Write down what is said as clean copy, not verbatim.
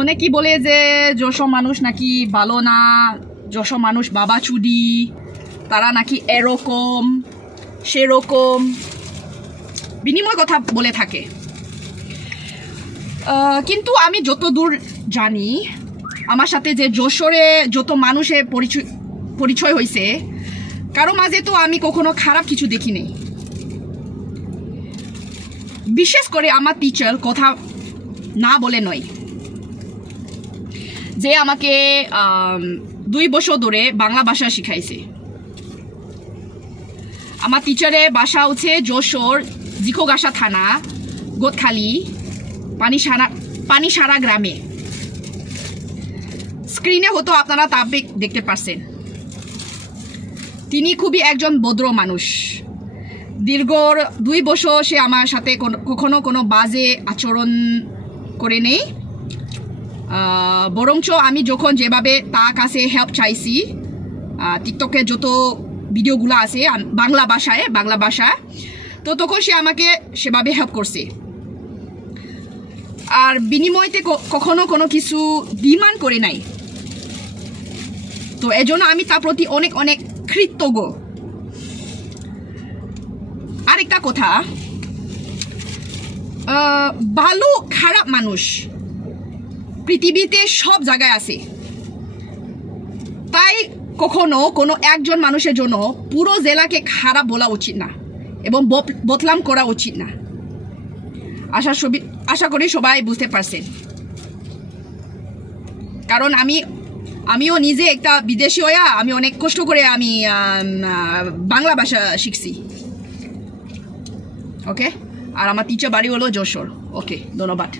অনেকেই বলে যে যশোর মানুষ নাকি ভালো না, যশোর মানুষ বাবা চুদি, তারা নাকি এরকম সেরকম বিনিময় কথা বলে থাকে। কিন্তু আমি যতদূর জানি, আমার সাথে যে যশোরে যত মানুষের পরিচয় হয়েছে, কারো মাঝে তো আমি কখনো খারাপ কিছু দেখিনি। বিশেষ করে আমার টিচার কথা না বলে নয়, যে আমাকে 2 বছর ধরে বাংলা ভাষা শিখাইছে। আমার টিচারের বাসা হচ্ছে যশোর জিখোগাসা থানা, গোদখালি, পানিসারা গ্রামে। স্ক্রিনে হতো আপনারা তাবিক দেখতে পারছেন। তিনি খুবই একজন ভদ্র মানুষ। দীর্ঘ 2 বছর সে আমার সাথে কখনো কোনো বাজে আচরণ করে নেই। বরঞ্চ আমি যখন যেভাবে তার কাছে হেল্প চাইছি, টিকটকে যত ভিডিওগুলো আছে বাংলা ভাষায়, তো তখন সে আমাকে সেভাবে হেল্প করছে। আর বিনিময়তে কখনো কোনো কিছু ডিমান্ড করে নাই। তো এজন্য আমি তার প্রতি অনেক অনেক কৃতজ্ঞ। আরেকটা কথা, ভালো খারাপ মানুষ পৃথিবীতে সব জায়গায় আছে। তাই কখনো কোনো একজন মানুষের জন্য পুরো জেলাকে খারাপ বলা উচিত না এবং বদনাম করা উচিত না। আশা করি সবাই বুঝতে পারছেন। কারণ আমিও নিজে একটা বিদেশি হইয়া আমি অনেক কষ্ট করে আমি বাংলা ভাষা শিখছি। ওকে, আর আমার টিচার বাড়ি হলো যশোর। ওকে, ধন্যবাদ।